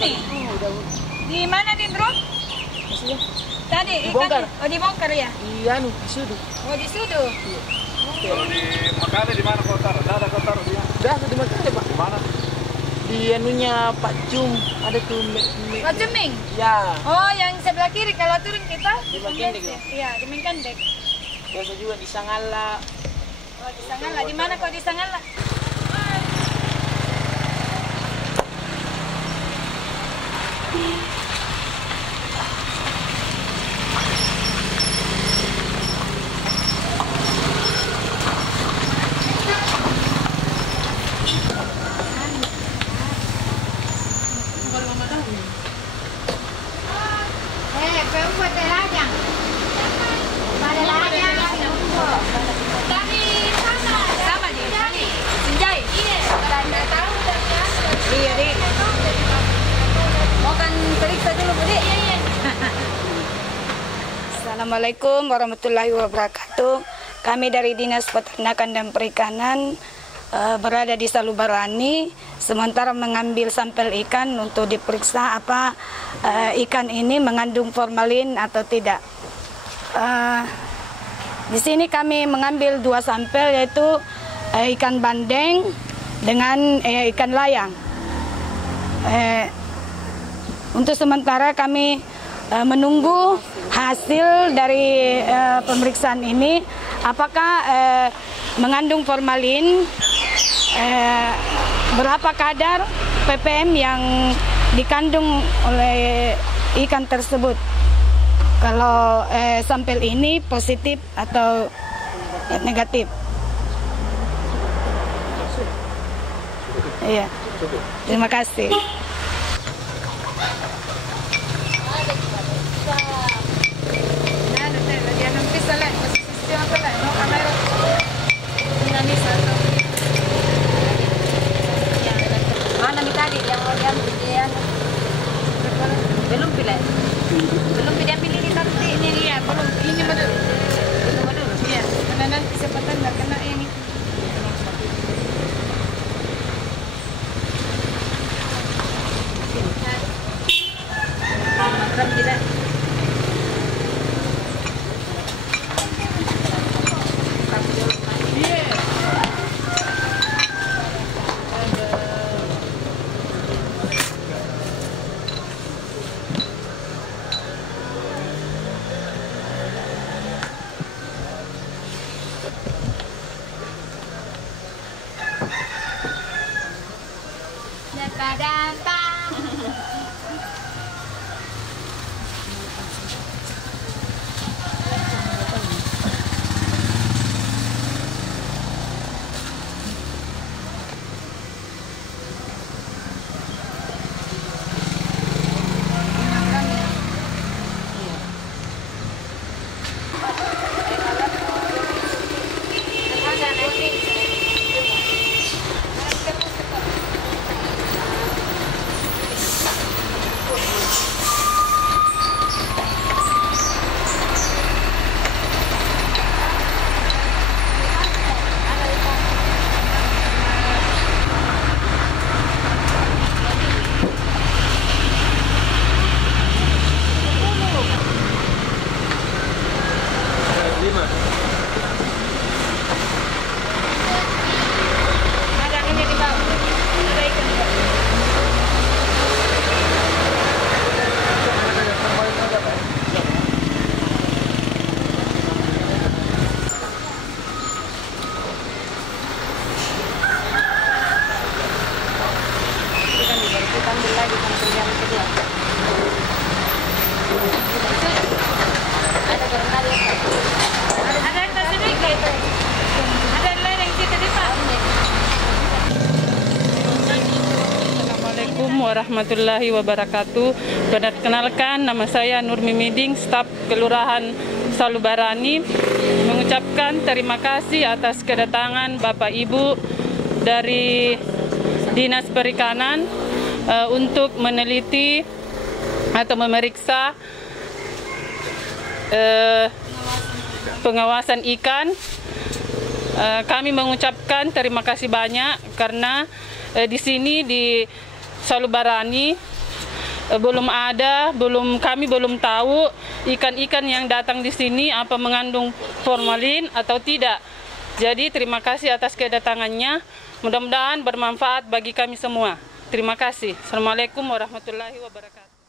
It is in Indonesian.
Ini? Di mana di Bro? Maksudnya? Tadi Dibongkar. ikan. Oh dibongkar ya? Di di Sudu. Oh di Sudu. Kalau di Makale di mana kau taruh? Ada kau taruh dia? Udah di Makale, Pak. Di mana? Di anunya Pak Cum ada tuh. Pak Ceming? Ya. Oh yang sebelah kiri kalau turun kita Di Mengkendek ya? Iya di Mengkendek. Biasa juga di Sangala. Oh di Sangala. Di mana kau di Sangala? Iya, Dik. Mau kan periksa dulu, Bu, Dik? Iya. Assalamualaikum warahmatullahi wabarakatuh. Kami dari Dinas Peternakan dan Perikanan berada di Salubarani, sementara mengambil sampel ikan untuk diperiksa apa ikan ini mengandung formalin atau tidak. Di sini kami mengambil 2 sampel, yaitu ikan bandeng dengan ikan layang. Untuk sementara kami menunggu hasil dari pemeriksaan ini, apakah mengandung formalin, berapa kadar ppm yang dikandung oleh ikan tersebut. Kalau sampel ini positif atau negatif. Iya, terima kasih. Mana nih tadi yang mau diambil dia? Belum pilih. Belum pilih ini nanti ini ya, belum ini dulu. Dulu. Iya, karena nanti kesempatan nggak kena yang itu. Tidak. Assalamualaikum warahmatullahi wabarakatuh. Perkenalkan, nama saya Nur Mimiding, staf Kelurahan Salubarani, mengucapkan terima kasih atas kedatangan Bapak Ibu dari Dinas Perikanan untuk meneliti atau memeriksa pengawasan ikan. Kami mengucapkan terima kasih banyak karena di sini di Salubarani belum ada, kami belum tahu ikan-ikan yang datang di sini apa mengandung formalin atau tidak. Jadi terima kasih atas kedatangannya. Mudah-mudahan bermanfaat bagi kami semua. Terima kasih. Assalamualaikum warahmatullahi wabarakatuh.